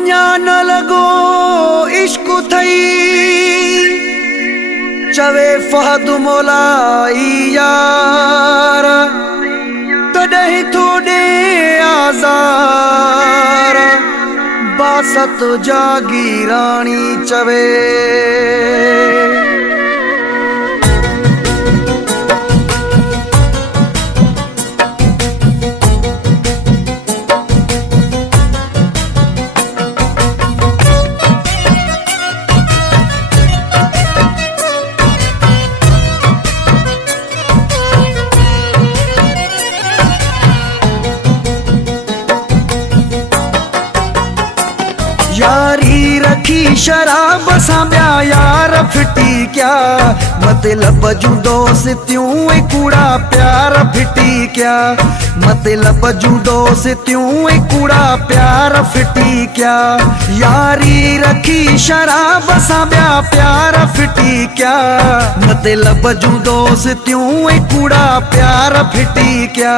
अञा न लगो इश्क थई चवे फहद मोलाई यार तॾहिं थोड़े आज़ार बासत जागीरानी चवे। यारी रखी शराब सां ॿिया यार फिटी क्या मतलब जूं दोस्तियूं कूड़ा प्यार फिटी क्या मतलब जूं दोस्तियूं कूड़ा प्यार फिटी क्या। यारी रखी शराब सां ॿिया प्यार फिटी क्या मतलब जूं दोस्तियूं कूड़ा प्यार फिटी क्या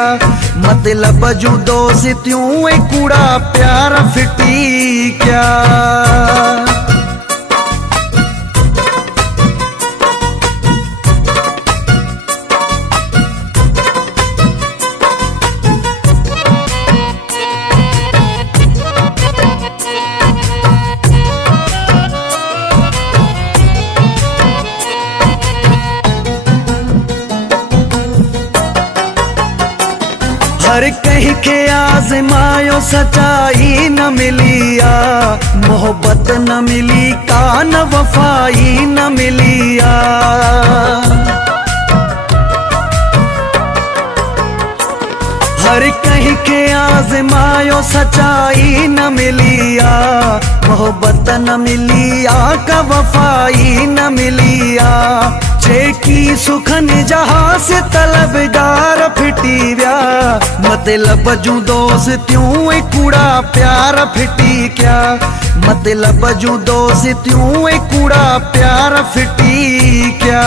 मतलब जूं दोस्तियूं कूड़ा प्यार फिटी क्या। हर कहीं के आज़मायो सच्चाई न मिली आ मोहब्बत न मिली कान वफाई न मिली आ। हर कहीं के आज़मायो सच्चाई न मिली आ मोहब्बत न मिली आ का वफाई न मिली आ। जेकी सुखन जहां से तलबदार फिटी व्या मतलब जूं दोस्तियूं कूड़ा प्यार फिटी क्या मतलब जूं दोस्तियूं कूड़ा प्यार फिटी क्या।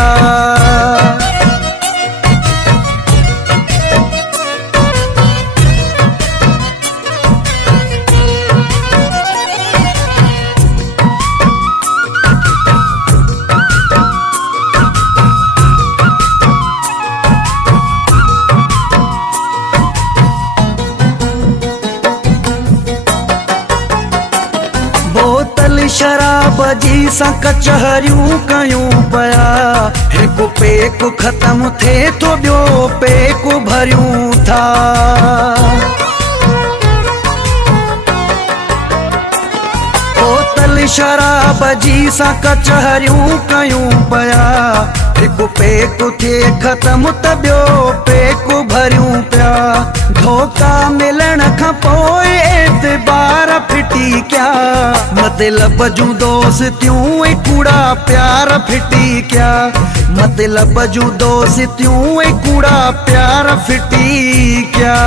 बोतल शराब जी सा कचहरियूं कयूं पया हिकु पेक ख़त्म थे तो ॿियो पेक भरियूं था। बोतल शराब जी सा कचहरियूं कयूं पया हिकु पेक थे ख़त्म त ॿियो पेक भरियूं पिया। धोखा मिलण खां पोइ एतबार फिटी क्या मतलब जूं दोस्तियूं कूड़ा प्यार फिटी क्या मतलब जूं दोस्तियूं कूड़ा प्यार फिटी क्या।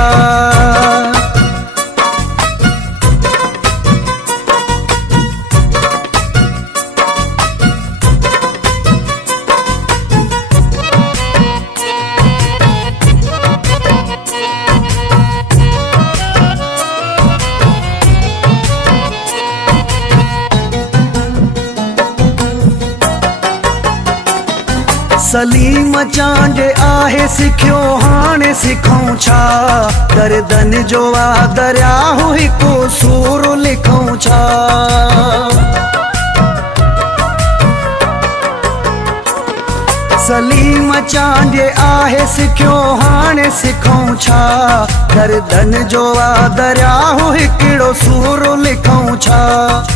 सलीम चांड आहे सिखियो हाणे सिखूं छा गर्दन जो आ दरिया हो हिको सूर लिखूं छा। सलीम चांड आहे सिखियो हाणे सिखूं छा गर्दन जो आ दरिया हो हिकिड़ो सूर लिखूं छा।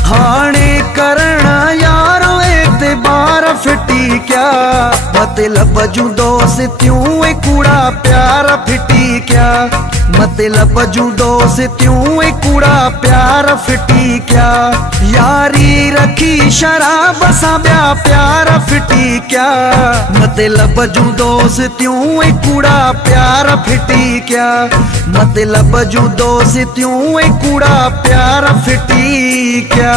हाणे करण यारो एतबार फिटी क्या मतलब जूं दोस्तियूं कूड़ा प्यार फिटी क्या मतलब जूं दोस्तियूं कूड़ा प्यार फिटी क्या। यारी रखी शराब सां ॿिया प्यार फिटी क्या मतलब जूं दोस्तियूं कूड़ा प्यार फिटी क्या मतलब जूं दोस्तियूं कूड़ा प्यार फिटी क्या।